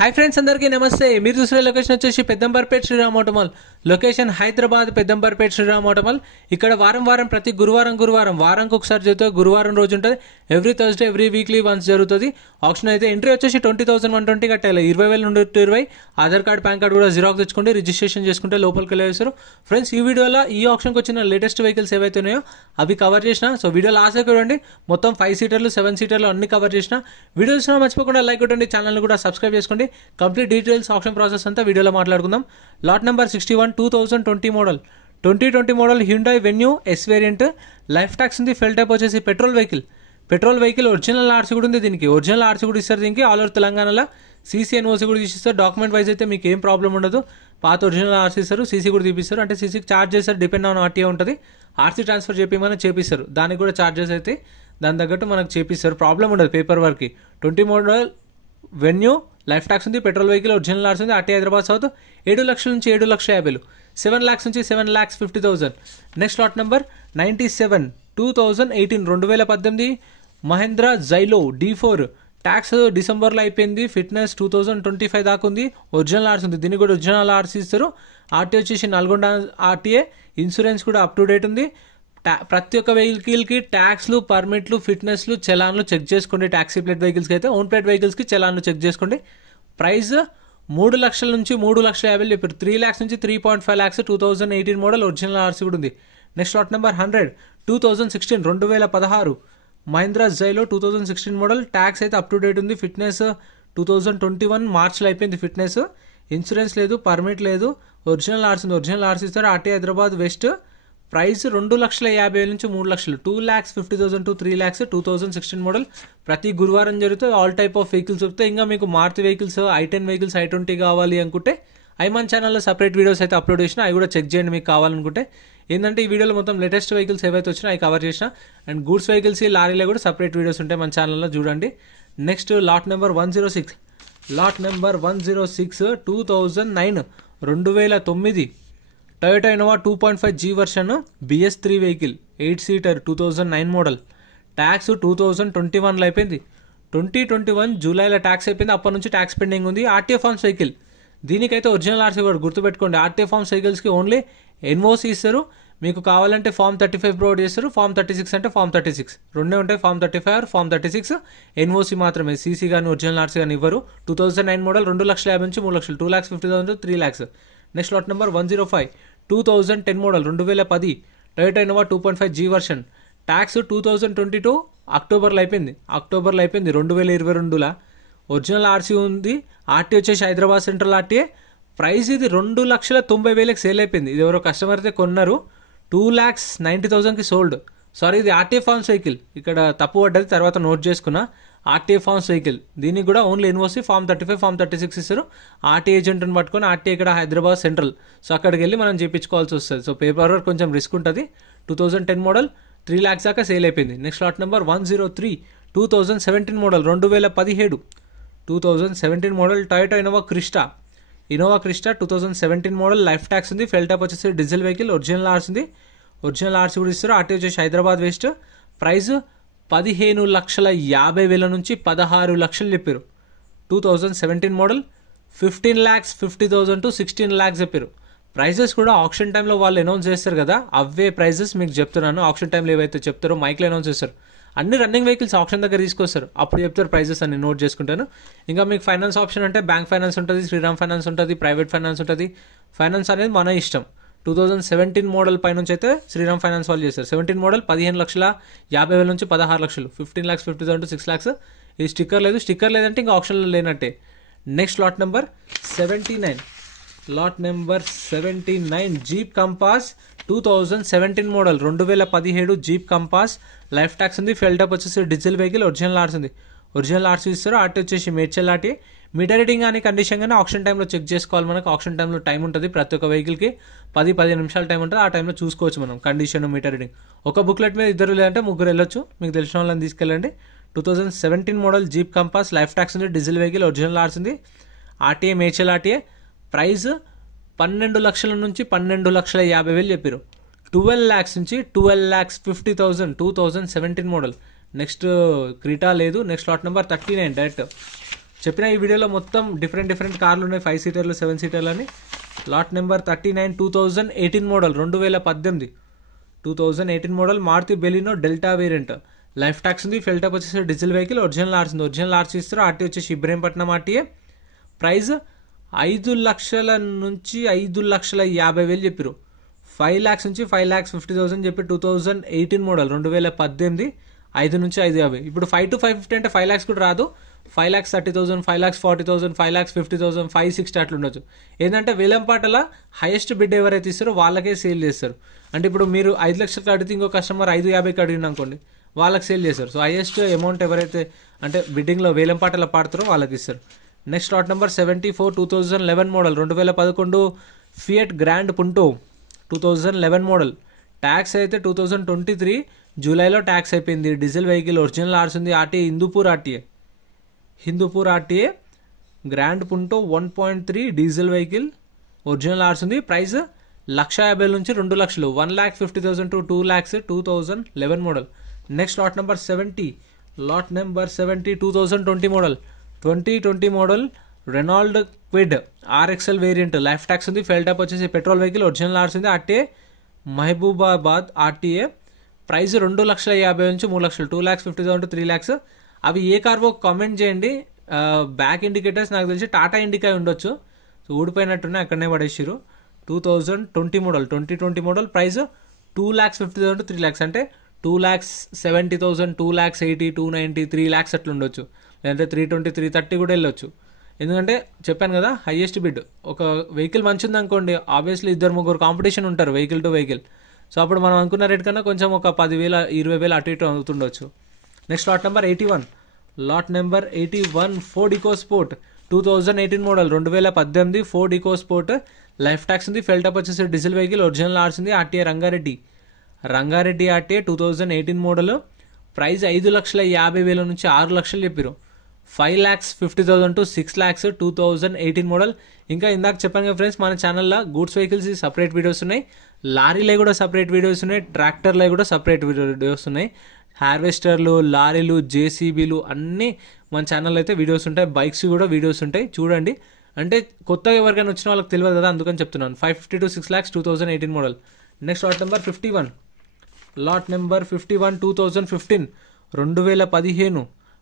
Hi friends, అందరికీ నమస్తే. మీరు చూసిన లొకేషన్ వచ్చేసి Peddamberpet Sriram auto mall. Location Hyderabad Peddamberpet Sriram auto mall. ఇక్కడ వారం ప్రతి గురువారం వారానికి ఒకసారి జరుగుతుంది. గురువారం రోజు ఉంటుంది. Every Thursday every weekly once జరుగుతుంది. ఆప్షన్ అయితే ఎంట్రీ వచ్చేసి 20,120 కట్టాలి. 20,000 నుండి 20 ఆధార్ కార్డ్ పాన్ కార్డ్ కూడా జిరాక్స్ తెచ్చుకోండి. రిజిస్ట్రేషన్ చేసుకుంటే లోపలికి వెళ్ళేస్తారు. ఫ్రెండ్స్, ఈ వీడియోలో ఈ ఆప్షన్కి వచ్చిన లేటెస్ట్ వెహికల్స్ ఏవైతే ఉన్నాయో అవి కవర్ చేసిన. సో వీడియో లాస్ట్ చూడండి. మొత్తం 5 సీటర్లు 7 సీటర్లు అన్ని కవర్ చేసిన. వీడియో చూసినా మర్చిపోకుండా లైక్ కొట్టండి. ఛానల్ కూడా సబ్స్క్రైబ్ చేసుకోండి. కంప్లీట్ డీటెయిల్స్ ఆప్షన్ ప్రాసెస్ అంతా వీడియోలో మాట్లాడుకుందాం. Lot number 61 2020 model 2020 model Hyundai venue yes variant. Life tax ఉంది. ఫెల్ టైప్ వచ్చేసి పెట్రోల్ వెహికల్. ఒరిజినల్ ఆర్సీ కూడా ఉంది. దీనికి ఒరిజినల్ ఆర్సీ కూడా ఇస్తారు. దీనికి ఆల్ ఓవర్ తెలంగాణలో సీసీ ఎన్ఓసీ కూడా తీసిస్తారు. డాక్యుమెంట్ వైజ్ అయితే మీకు ఏం ప్రాబ్లం ఉండదు. పాత ఒరిజినల్ ఆర్సీ ఇస్తారు. సీసీ కూడా తీపిస్తారు. అంటే సీసీకి ఛార్జ్ చేస్తారు. డిపెండ్ ఆన్ ఆర్టీఏ ఉంటుంది. ఆర్సీ ట్రాన్స్ఫర్ చేపిస్తారు. దానికి కూడా ఛార్జెస్ అయితే దాని తగ్గట్టు మనకు చేపిస్తారు. ప్రాబ్లం ఉండదు పేపర్ వర్క్కి. 20 మోడల్ వెన్యూ లైఫ్ ట్యాక్స్ ఉంది. పెట్రోల్ వెహికల్ ఒరిజినల్ ఆర్సీ ఉంది. ఆర్టీ హైదరాబాద్ సౌత్ 7 లక్షల నుంచి 7,50,000, 7 lakhs నుంచి 7,50,000. Next lot number 97 2018 2018 Mahindra Xylo D4. Tax డిసెంబర్లో అయిపోయింది. ఫిట్నెస్ 2025 దాకా ఉంది. ఒరిజినల్ ఆర్సీ ఉంది. దీనికి కూడా ఒరిజినల్ ఆర్సీ ఇస్తారు. ఆర్టీఏ వచ్చేసి నల్గొండ ఆర్టీఏ. ఇన్సూరెన్స్ కూడా అప్ టు డేట్ ఉంది. ప్రతి ఒక్క వెహికల్కి ట్యాక్స్లు, పర్మిట్లు, ఫిట్నెస్లు, చలాన్లు చెక్ చేసుకోండి. ట్యాక్సీ ప్లేట్ వెహికల్స్కి అయితే ఓన్ ప్లేట్ వెహికల్స్కి చలాన్లు చెక్ చేసుకోండి. ప్రైస్ 3 లక్షల నుంచి 3,50,000 చెప్పారు. 3 lakhs నుంచి 3.5 lakhs 2018 మోడల్ ఒరిజినల్ ఆర్సీ కూడా ఉంది. Next lot number 100 2016 2016 Mahindra Xylo 2016 model. Tax అయితే అప్ టు డేట్ ఉంది. ఫిట్నెస్ 2021 మార్చ్లో అయిపోయింది. ఫిట్నెస్, ఇన్సూరెన్స్ లేదు, పర్మిట్ లేదు. ఒరిజినల్ ఆర్సీ ఉంది. ఒరిజినల్ ఆర్సీ ఇస్తారు. RT Hyderabad west. ప్రైస్ 2,50,000 నుంచి 3 లక్షలు, 2,50,000 to 3 lakhs 2016 మోడల్. ప్రతి గురువారం జరుగుతుంది. ఆల్ టైప్ ఆఫ్ వెహికల్స్ వస్తాయి. ఇంకా మీకు Maruti vehicles, i10 vehicles, i20 కావాలి అనుకుంటే ఐమన్ ఛానల్లో సపరేట్ వీడియోస్ అయితే అప్లోడ్ చేసిన. అవి కూడా చెక్ చేయండి మీకు కావాలనుకుంటే. ఏంటంటే ఈ వీడియోలో మొత్తం లేటెస్ట్ వెహికల్స్ ఏవైతే వచ్చినా అవి కవర్ చేసిన. అండ్ గూడ్స్ వెహికల్స్, లారీలో కూడా సపరేట్ వీడియోస్ ఉంటాయి మన ఛానల్లో, చూడండి. Next lot number 106 2009 2009 Toyota Innova 2.5 G version BS3 vehicle 8 seater 2009 model. Tax 2021లో అయిపోయింది. 2021 జూలైలో ట్యాక్స్ అయిపోయింది. అప్పటి నుంచి ట్యాక్స్ పెండింగ్ ఉంది. RTA forms vehicle. దీనికైతే ఒరిజినల్ ఆర్సీ కూడా గుర్తుపెట్టుకోండి. ఆర్టీఏ ఫార్మ్స్ వెహికల్స్కి ఓన్లీ ఎన్ఓసీ ఇస్తారు. మీకు కావాలంటే ఫామ్ 35 ప్రొవైడ్ చేస్తారు. ఫామ్ 36 అంటే ఫామ్ 36 రెండే ఉంటాయి. ఫామ్ 35 ఫామ్ 36 ఎన్ఓసీ మాత్రమే. సీసీ కానీ ఒరిజినల్ ఆర్సీ కానీ ఇవ్వరు. 2009 మోడల్ 2,50,000 నుంచి 3 లక్షలు, 2,50,000 to 3 lakhs. Next lot number 105 2010 model 2010 Toyota Innova 2.5 G version. Tax 2022 అక్టోబర్లో అయిపోయింది. 2022లో ఒరిజినల్ ఆర్సీ ఉంది. ఆర్టీ వచ్చేసి హైదరాబాద్ సెంట్రల్ ఆర్టీఏ. ప్రైస్ ఇది 2,90,000 సేల్ అయిపోయింది. ఇది ఎవరో కస్టమర్ అయితే కొన్నారు. 2,90,000కి సోల్డ్. సారీ, ఇది ఆర్టీఏ ఫార్మ్స్ వెహికల్. ఇక్కడ తప్పు పడ్డది, తర్వాత నోట్ చేసుకున్నా. RTA forms vehicle. దీనికి కూడా ఓన్లీ ఎన్ఓసీ ఫామ్ 35 ఫామ్ 36 ఇస్తారు. ఆర్టీ ఏజెంట్ని పట్టుకొని ఆర్టీ ఇక్కడ హైదరాబాద్ సెంట్రల్. సో అక్కడికి వెళ్ళి మనం చేయించుకోవాల్సి వస్తుంది. సో పేపర్ వర్క్ కొంచెం రిస్క్ ఉంటుంది. 2010 మోడల్ 3 lakhs దాకా సేల్ అయిపోయింది. Next lot number 103 2017 model 2017 model Toyota Innova Crysta 2017 model. Life tax ఉంది. ఫెల్ టైప్ వచ్చేసి డీజిల్ వెహికల్. ఒరిజినల్ ఆర్సీ ఉంది. ఒరిజినల్ ఆర్సీ కూడా ఇస్తారు. ఆర్టీ వచ్చేసి హైదరాబాద్ వెస్ట్. ప్రైస్ 15,50,000 నుంచి 16 లక్షలు చెప్పారు. 2017 మోడల్. 15,50,000 to 16 lakhs చెప్పారు. ప్రైజెస్ కూడా ఆప్షన్ టైంలో వాళ్ళు అనౌన్స్ చేస్తారు కదా, అవే ప్రైజెస్ మీకు చెప్తున్నాను. ఆప్షన్ టైంలో ఏవైతే చెప్తారో మైక్లో అనౌన్స్ చేస్తారు. అన్ని రన్నింగ్ వెహికల్స్ ఆప్షన్ దగ్గర తీసుకొస్తారు. అప్పుడు చెప్తారు ప్రైజెస్ అని నోట్ చేసుకుంటాను. ఇంకా మీకు ఫైనాన్స్ ఆప్షన్ అంటే బ్యాంక్ ఫైనాన్స్ ఉంటుంది, శ్రీరామ్ ఫైనాన్స్ ఉంటుంది, ప్రైవేట్ ఫైనాన్స్ ఉంటుంది. ఫైనాన్స్ అనేది మన ఇష్టం. 2017 మోడల్ పై నుంచి అయితే శ్రీరామ్ ఫైనాన్స్ వాళ్ళు చేస్తారు. 17 మోడల్ 15,50,000 నుంచి 16 లక్షలు, 15,50,000 to 6 lakhs. ఇది స్టిక్కర్ లేదు. స్టిక్కర్ లేదంటే ఇంకా ఆప్షన్లో లేనట్టే. Next lot number 79 jeep compass 2017 model 2017 jeep Compass. Life tax ఉంది. ఫెల్ టైప్ వచ్చేసి డీజిల్ వెహికల్. ఒరిజినల్ ఆర్సీ ఉంది. ఒరిజినల్ ఆర్సీ ఇస్తారు. ఆర్టీ వచ్చేసి మేడ్చల్ ఆర్టీ. మీటర్ రీడింగ్ కానీ కండిషన్ కానీ ఆప్షన్ టైంలో చెక్ చేసుకోవాలి. మనకు ఆప్షన్ టైంలో టైం ఉంటుంది. ప్రతి ఒక్క వెహికల్కి 10-15 నిమిషాల టైం ఉంటుంది. ఆ టైంలో చూసుకోవచ్చు మనం కండిషన్, మీటర్ రీడింగ్. ఒక బుక్లెట్ మీద 2 లేదంటే 3 వెళ్ళొచ్చు. మీకు తెలిసిన వాళ్ళని తీసుకెళ్ళండి. 2017 model Jeep Compass. Life tax ఉంది. Diesel vehicle. ఒరిజినల్ ఆర్సీ ఉంది. RTA Medchal RTA. ప్రైస్ 12 లక్షల నుంచి 12,50,000 చెప్పారు. 12 lakhs నుంచి 12,50,000 2017 మోడల్. నెక్స్ట్ క్రీటా లేదు. నెక్స్ట్ లాట్ నెంబర్ 39 డైరెక్ట్ చెప్పిన ఈ వీడియోలో మొత్తం డిఫరెంట్ కార్లు ఉన్నాయి, 5 సీటర్లు 7 సీటర్లు అని. Lot number 39 2018 model 2018 model Maruti Baleno delta variant. Life tax ఉంది, ఫెల్ టాప్ వచ్చేసి డీజిల్ వెహికల్, ఒరిజినల్ ఆర్సీ ఉంది. ఒరిజినల్ ఆర్సీ ఇస్తారు. ఆర్టీ వచ్చేసి ఇబ్రహీంపట్నం ఆర్టీఏ. ప్రైస్ 5 లక్షల నుంచి 5,50,000 చెప్పారు. 5 lakhs నుంచి 5,50,000 చెప్పి 2018 మోడల్ 2018, 5 నుంచి 5,50,000. ఇప్పుడు 5 to 550 అంటే 5 lakhs కూడా రాదు. 5,30,000, 5,40,000, 5,50,000, 560 అట్లా ఉండొచ్చు. ఏంటంటే వేలంపాటల హైయెస్ట్ బిడ్ ఎవరైతే ఇస్తారో వాళ్ళకే సేల్ చేస్తారు. అంటే ఇప్పుడు మీరు 5 లక్షలకు అడిగితే ఇంకో కస్టమర్ 5,50,000కి అడిగిన అనుకోండి, వాళ్ళకి సేల్ చేస్తారు. సో హైయెస్ట్ అమౌంట్ ఎవరైతే అంటే బిడ్డింగ్లో వేలంపాటలో పాడతారో వాళ్ళకి ఇస్తారు. Next lot number 74 2011 model 2011 fiat grand పుంటో 2011 model. Tax అయితే 2023 జూలైలో ట్యాక్స్ అయిపోయింది. డీజిల్ వెహికల్, ఒరిజినల్ ఆర్స్ ఉంది. RTA Hindupur RTA Grand Punto 1.3 diesel vehicle, original RC ఉంది. ప్రైస్ 1,50,000 నుంచి 2 లక్షలు, 1,50,000 to 2 lakhs 2011 model. Next lot number 70 2020 model 2020 model Renault Kwid RXL variant. Life tax ఉంది. ఫెల్ top వచ్చేసి petrol vehicle, original RC ఉంది. RTA Mahabubabad RTA. Price 2,50,000 నుంచి 3 లక్షలు, 2,50,000 to 3 lakhs. అవి ఏ కార్వో comment చేయండి. బ్యాక్ ఇండికేటర్స్ నాకు తెలిసి టాటా ఇండికా ఉండొచ్చు. సో ఊడిపోయినట్టున్నాయి, అక్కడనే పడేసారు. 2020 మోడల్ ప్రైస్ 2,50,000 to 3 lakhs. అంటే 2,70,000, 2,80,000, 290, 3 lakhs అట్లా ఉండొచ్చు. లేదంటే 320, 330 కూడా వెళ్ళొచ్చు. ఎందుకంటే చెప్పాను కదా హైయెస్ట్ బిడ్. ఒక వెహికల్ మంచిది అనుకోండి, ఆబ్వియస్లీ 2-3 కాంపిటీషన్ ఉంటారు వెహికల్ టు వెహికల్. సో అప్పుడు మనం అనుకున్న రేట్ కన్నా కొంచెం ఒక 10,000, 20,000 అటు ఇటు అవుతుండొచ్చు. Next lot number 81 Ford EcoSport 2018 model 2018 Ford EcoSport. Life tax ఉంది. ఫెల్ టాప్ వచ్చేసి డీజిల్ వెహికల్, ఒరిజినల్ ఆర్స్ ఉంది. RTA Rangareddy RTA 2018 model. Price 5,50,000 నుంచి 6 లక్షలు చెప్పారు. 5,50,000 to 6 lakhs 2018 మోడల్. ఇంకా ఇందాక చెప్పాను కదా ఫ్రెండ్స్, మన ఛానల్లో గూడ్స్ వెహికల్స్ సపరేట్ వీడియోస్ ఉన్నాయి, లారీలో కూడా సపరేట్ వీడియోస్ ఉన్నాయి, ట్రాక్టర్లో కూడా సపరేట్ వీడియోస్ ఉన్నాయి. హార్వెస్టర్లు, లారీలు, జేసీబీలు అన్నీ మన ఛానల్లో అయితే వీడియోస్ ఉంటాయి. బైక్స్ కూడా వీడియోస్ ఉంటాయి, చూడండి. అంటే కొత్తగా ఎవరికైనా వచ్చిన వాళ్ళకి తెలియదు కదా, అందుకని చెప్తున్నాను. 550 to 6 lakhs 2018 model. Next lot number 51 2015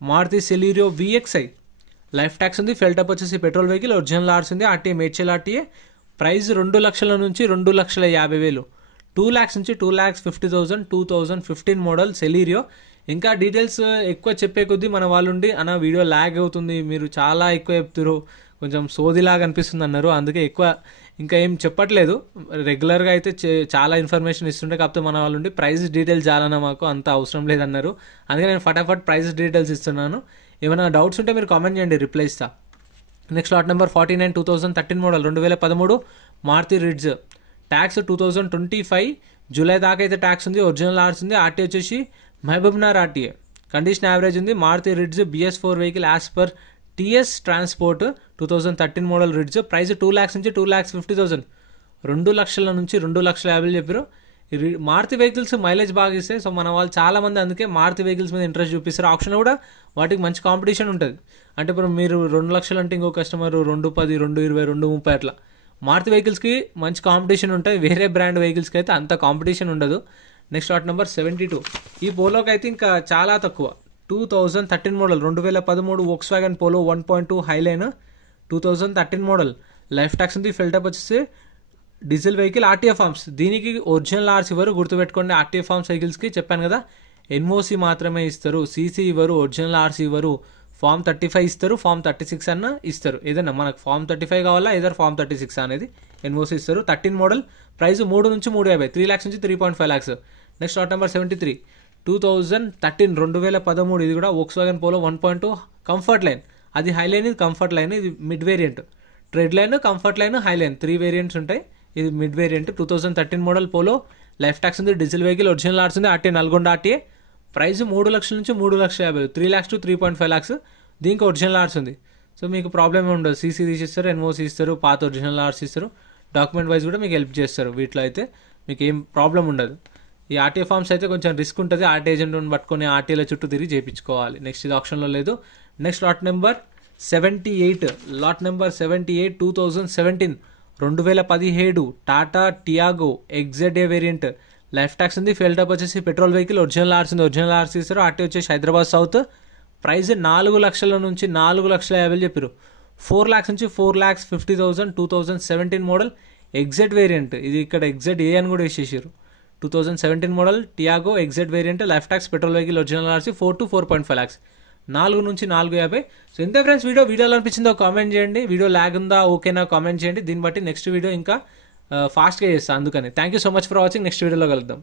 Maruti Celerio VXI. Life tax ఉంది. ఫెల్ టాప్ వచ్చేసి పెట్రోల్ వెహికల్, ఒరిజినల్ ఆర్స్ ఉంది. RTA Medchal RTA. ప్రైస్ 2 లక్షల నుంచి 2,50,000, 2 lakhs నుంచి 2,50,000 2015 మోడల్ సెలీరియో. ఇంకా డీటెయిల్స్ ఎక్కువ చెప్పే కొద్దీ మన వాళ్ళు ఉండి అన్న వీడియో ల్యాగ్ అవుతుంది, మీరు చాలా ఎక్కువ చెప్తారు, కొంచెం సోదిలాగా అనిపిస్తుంది అన్నారు. అందుకే ఎక్కువ ఇంకా ఏం చెప్పట్లేదు. రెగ్యులర్గా అయితే చాలా ఇన్ఫర్మేషన్ ఇస్తుంటే, కాకపోతే మన వాళ్ళు ఉండి ప్రైస్ డీటెయిల్స్ చాలన్నా మాకు అంత అవసరం లేదన్నారు. అందుకే నేను ఫటాఫట్ ప్రైస్ డీటెయిల్స్ ఇస్తున్నాను. ఏమైనా డౌట్స్ ఉంటే మీరు కామెంట్ చేయండి, రిప్లై ఇస్తా. Next lot number 49 2013 model 2013 Maruti Ritz. Tax 2025 July దాకా అయితే ట్యాక్స్ ఉంది. ఒరిజినల్ ఆర్స్ ఉంది. ఆర్టీ వచ్చేసి మహబూబ్నగర్ ఆర్టీఏ. కండిషన్ యావరేజ్ ఉంది. Maruti Ritz BS4 vehicle as per TS transport 2013 model Ritz. Price 2 lakhs నుంచి 2,50,000, 2 లక్షల నుంచి 2,50,000 చెప్పారు. మారుతి వెహికల్స్ మైలేజ్ బాగా ఇస్తాయి. సో మన వాళ్ళు చాలా మంది అందుకే మారుతి వెహికల్స్ మీద ఇంట్రెస్ట్ చూపిస్తారు. ఆప్షన్ కూడా వాటికి మంచి కాంపిటీషన్ ఉంటుంది. అంటే ఇప్పుడు మీరు 2 లక్షలు అంటే ఇంకో కస్టమర్ 210, 220, 230 అట్లా. మారుతి వెహికల్స్కి మంచి కాంపిటీషన్ ఉంటుంది. వేరే బ్రాండ్ వెహికల్స్కి అయితే అంత కాంపిటీషన్ ఉండదు. నెక్స్ట్ లాట్ నెంబర్ 72 ఈ పోలోకి అయితే ఇంకా చాలా తక్కువ. 2013 model 2013 Volkswagen polo 1.2 highline 2013 model. Life tax ఉంది. ఫెల్ టాప్ వచ్చేసి డీజిల్ వెహికల్, ఆర్టీఏ ఫార్మ్స్. దీనికి ఒరిజినల్ ఆర్స్ ఇవ్వరు, గుర్తుపెట్టుకోండి. ఆర్టీఏ ఫార్మ్స్ వెహికల్స్కి చెప్పాను కదా ఎన్ఓసి మాత్రమే ఇస్తారు, సీసీ ఇవ్వరు, ఒరిజినల్ ఆర్స్ ఇవ్వరు. ఫామ్ 35 ఇస్తారు, ఫామ్ 36 అన్న ఇస్తారు. ఏదన్నా మనకు ఫామ్ 35 కావాలా, ఏదైనా ఫామ్ 36 అనేది ఎన్ఓసి ఇస్తారు. 13 మోడల్. ప్రైస్ 3 నుంచి 350, 3 lakhs నుంచి 3.5 lakhs. నెక్స్ట్ లాట్ నెంబర్ 73 2013 ఇది కూడా వోక్స్వాగన్ పోలో 1.2 కంఫర్ట్ లైన్. అది హైలైన్, ఇది కంఫర్ట్ లైన్, ఇది mid variant. Thread line, comfort line, highline 3 variants ఉంటాయి. ఇది mid variant. 2013 model polo. Life tax ఉంది. డీజిల్ వెహికల్, ఒరిజినల్ ఆర్స్ ఉంది. RTA Nalgonda RTA. ప్రైస్ 3 లక్షల నుంచి 3,50,000, 3 lakhs to 3.5 lakhs. దీనికి ఒరిజినల్ ఆర్స్ ఉంది. సో మీకు ప్రాబ్లమ్ ఉండదు. సీసీ తీసిస్తారు, ఎన్ఓసి ఇస్తారు, పాత ఒరిజినల్ ఆర్స్ ఇస్తారు. డాక్యుమెంట్ వైజ్ కూడా మీకు హెల్ప్ చేస్తారు. వీటిలో అయితే మీకు ఏం ప్రాబ్లం ఉండదు. ఈ ఆర్టీఏ ఫార్మ్స్ అయితే కొంచెం రిస్క్ ఉంటుంది. ఆర్టీ ఏజెంట్ని పట్టుకొని ఆర్టీఏల చుట్టూ తిరిగి చేయించుకోవాలి. నెక్స్ట్ ఇది ఆప్షన్లో లేదు. Next lot number 78, lot number 78 2017, 2017 Tata Tiago XZ variant. Life tax ఉంది. ఫెయిల్ టైప్ వచ్చేసి పెట్రోల్ వెహికల్. ఒరిజినల్ ఆర్సీ ఉంది, ఒరిజినల్ ఆర్సీ ఇస్తారు. ఆర్టీ వచ్చేసి హైదరాబాద్ సౌత్. ప్రైస్ 4 లక్షల నుంచి 4,50,000 చెప్పారు. 4 lakhs నుంచి 4,50,000. 2017 మోడల్ ఎగ్జెడ్ వేరియంట్. ఇది ఇక్కడ ఎగ్జెడ్ ఏ అని కూడా వేసేసారు. 2017 model Tiago XZ variant. Life tax petrol vehicle original RC 4 to 4.5 lakhs. 4 నుంచి 4,50,000. సో ఇంతే ఫ్రెండ్స్, వీడియోలో అనిపించిందో కామెంట్ చేయండి. వీడియో ల్యాగ్ ఉందా ఓకేనా కామెంట్ చేయండి. దీన్ని బట్టి నెక్స్ట్ వీడియో ఇంకా ఫాస్ట్గా చేస్తాను. అందుకని thank you so much for watching. Next వీడియోలో కలుద్దాం.